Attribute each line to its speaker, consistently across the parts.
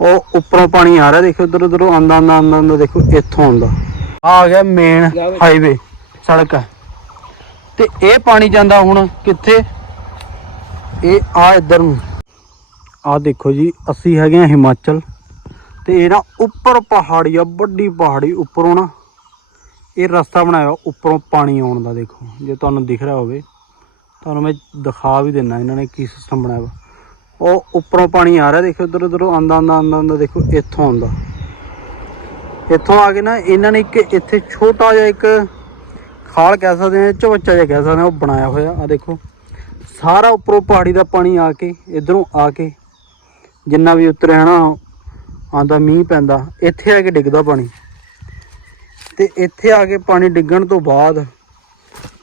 Speaker 1: ਉਹ ਉੱਪਰੋਂ ਪਾਣੀ ਆ ਰਿਹਾ ਦੇਖੋ ਉਧਰ ਉਧਰੋਂ ਆਂਦਾ ਆਂਦਾ ਆਂਦਾ ਆਂਦਾ ਦੇਖੋ ਇੱਥੋਂ ਆਉਂਦਾ। ਆ ਆ ਗਿਆ ਮੇਨ ਹਾਈਵੇ ਸੜਕ। ਹੈ ਤੇ ਇਹ ਪਾਣੀ ਜਾਂਦਾ ਹੁਣ ਕਿੱਥੇ? ਇਹ ਆ ਇੱਧਰ ਨੂੰ। ਆ ਦੇਖੋ ਜੀ, ਅਸੀਂ ਹੈਗੇ ਆ ਹਿਮਾਚਲ। ਤੇ ਇਹ ਨਾ ਉੱਪਰ ਪਹਾੜੀ ਆ, ਵੱਡੀ ਪਹਾੜੀ ਉੱਪਰੋਂ ਨਾ। ਇਹ ਰਸਤਾ ਬਣਾਇਆ ਹੋਇਆ, ਉੱਪਰੋਂ ਪਾਣੀ ਆਉਣ ਦਾ, ਦੇਖੋ। ਜੇ ਤੁਹਾਨੂੰ ਦਿਖ ਰਿਹਾ ਹੋਵੇ, ਤੁਹਾਨੂੰ ਮੈਂ ਦਿਖਾ ਵੀ ਦਿੰਦਾ ਇਹਨਾਂ ਨੇ ਕੀ ਸਿਸਟਮ ਬਣਾਇਆ ਵਾ। ਉਹ ਉੱਪਰੋਂ ਪਾਣੀ ਆ ਰਿਹਾ ਦੇਖੋ ਉਧਰ ਉਧਰੋਂ ਆਂਦਾ ਆਂਦਾ ਆਂਦਾ ਆਂਦਾ ਦੇਖੋ ਇੱਥੋਂ ਆਉਂਦਾ। ਇੱਥੋਂ ਆ ਕੇ ਨਾ ਇਹਨਾਂ ਨੇ ਇੱਕ ਇੱਥੇ ਛੋਟਾ ਜਿਹਾ ਇੱਕ ਖਾਲ ਕਹਿ ਸਕਦੇ ਆ ਚਵੱਚਾ ਜਿਹਾ ਕਹਿ ਸਕਦੇ ਆ ਉਹ ਬਣਾਇਆ ਹੋਇਆ। ਆ ਦੇਖੋ, ਸਾਰਾ ਉੱਪਰੋਂ ਪਹਾੜੀ ਦਾ ਪਾਣੀ ਆ ਕੇ, ਇਧਰੋਂ ਆ ਕੇ ਜਿੰਨਾ ਵੀ ਉਤਰਿਆ ਨਾ ਆਂਦਾ ਮੀਂਹ ਪੈਂਦਾ, ਇੱਥੇ ਆ ਕੇ ਡਿੱਗਦਾ ਪਾਣੀ। ਤੇ ਇੱਥੇ ਆ ਕੇ ਪਾਣੀ ਡਿੱਗਣ ਤੋਂ ਬਾਅਦ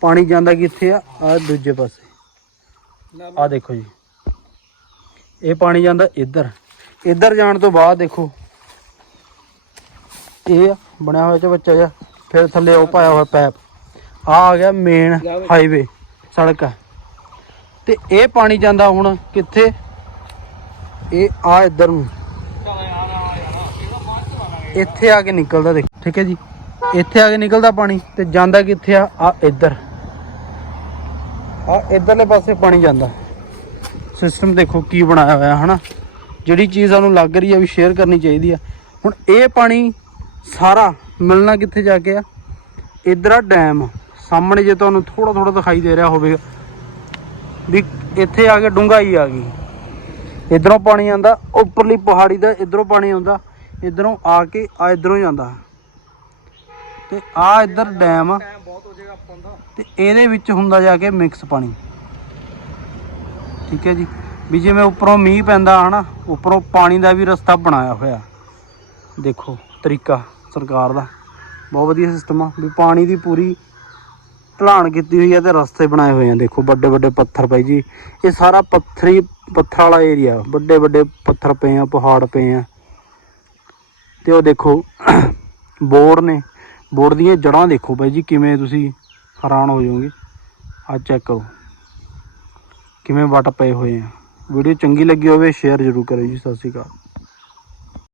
Speaker 1: ਪਾਣੀ ਜਾਂਦਾ ਕਿੱਥੇ ਆ? ਆ ਦੂਜੇ ਪਾਸੇ। ਆ ਦੇਖੋ ਜੀ। ਇਹ ਪਾਣੀ ਜਾਂਦਾ ਇੱਧਰ। ਇੱਧਰ ਜਾਣ ਤੋਂ ਬਾਅਦ ਦੇਖੋ। ਇਹ ਆ, ਬਣਿਆ ਹੋਇਆ ਚ ਬੱਚਾ ਜਿਹਾ। ਫਿਰ ਥੱਲੇ ਉਹ ਪਾਇਆ ਹੋਇਆ ਪੈਪ ਆ ਆ ਗਿਆ ਮੇਨ ਹਾਈਵੇ ਸੜਕ। ਹੈ ਤੇ ਇਹ ਪਾਣੀ ਜਾਂਦਾ ਹੁਣ ਕਿੱਥੇ? ਇਹ ਆ ਇੱਧਰ ਨੂੰ। ਇੱਥੇ ਆ ਕੇ ਨਿਕਲਦਾ ਦੇਖ ਠੀਕ ਹੈ ਜੀ। ਇੱਥੇ ਆ ਕੇ ਨਿਕਲਦਾ ਪਾਣੀ ਤੇ ਜਾਂਦਾ ਕਿੱਥੇ ਆ? ਆ ਇੱਧਰ। ਆ ਇੱਧਰਲੇ ਪਾਸੇ ਪਾਣੀ ਜਾਂਦਾ। ਸਿਸਟਮ ਦੇਖੋ ਕੀ ਬਣਾਇਆ ਹੋਇਆ, ਹਨਾ? ਜਿਹੜੀ ਚੀਜ਼ ਸਾਨੂੰ ਲੱਗ ਰਹੀ ਆ ਵੀ ਸ਼ੇਅਰ ਕਰਨੀ ਚਾਹੀਦੀ ਆ। ਹੁਣ ਇਹ ਪਾਣੀ ਸਾਰਾ ਮਿਲਣਾ ਕਿੱਥੇ ਜਾ ਕੇ ਆ? ਇਧਰ ਆ ਡੈਮ ਸਾਹਮਣੇ ਜੇ ਤੁਹਾਨੂੰ ਥੋੜਾ ਥੋੜਾ ਦਿਖਾਈ ਦੇ ਰਿਹਾ ਹੋਵੇਗਾ। ਵੀ ਇੱਥੇ ਆ ਕੇ ਡੂੰਘਾਈ ਆ ਗਈ। ਇਧਰੋਂ ਪਾਣੀ ਆਂਦਾ ਉੱਪਰਲੀ ਪਹਾੜੀ ਦਾ ਇਧਰੋਂ ਪਾਣੀ ਆਉਂਦਾ, ਇਧਰੋਂ ਆ ਕੇ ਆ ਇਧਰੋਂ ਜਾਂਦਾ। ਤੇ ਆ ਇਧਰ ਡੈਮ ਆ। ਤੇ ਇਹਦੇ ਵਿੱਚ ਹੁੰਦਾ ਜਾ ਕੇ ਮਿਕਸ ਪਾਣੀ। ਠੀਕ ਹੈ ਜੀ। ਵੀ ਜਿਵੇਂ ਉੱਪਰੋਂ ਮੀਂਹ ਪੈਂਦਾ ਹਨਾ, ਉੱਪਰੋਂ ਪਾਣੀ ਦਾ ਵੀ ਰਸਤਾ ਬਣਾਇਆ ਹੋਇਆ। ਦੇਖੋ ਤਰੀਕਾ ਸਰਕਾਰ ਦਾ। ਬਹੁਤ ਵਧੀਆ ਸਿਸਟਮ ਆ। ਵੀ ਪਾਣੀ ਦੀ ਪੂਰੀ ਢਲਾਣ ਕੀਤੀ ਹੋਈ ਹੈ ਤੇ ਰਸਤੇ ਬਣਾਏ ਹੋਏ ਆ। ਦੇਖੋ ਵੱਡੇ ਵੱਡੇ ਪੱਥਰ ਪਏ ਜੀ। ਇਹ ਸਾਰਾ ਪੱਥਰੀ, ਪੱਥਰ ਵਾਲਾ ਏਰੀਆ ਵੱਡੇ ਵੱਡੇ ਪੱਥਰ ਪਏ ਆ, ਪਹਾੜ ਪਏ ਆ। ਤੇ ਉਹ ਦੇਖੋ ਬੋਰ ਨੇ। ਬੋਰ ਦੀਆਂ ਜੜਾਂ ਦੇਖੋ ਬਾਈ ਜੀ, ਕਿਵੇਂ ਤੁਸੀਂ ਹੈਰਾਨ ਹੋ ਜਾਓਗੇ। ਆ ਚੈੱਕ ਕਰੋ। ਕਿਵੇਂ ਵੱਟ ਪਏ ਹੋਏ ਆ। ਵੀਡੀਓ ਚੰਗੀ ਲੱਗੀ ਹੋਵੇ, ਸ਼ੇਅਰ ਜ਼ਰੂਰ ਕਰਿਓ ਜੀ, ਸਤਿ ਸ਼੍ਰੀ ਅਕਾਲ।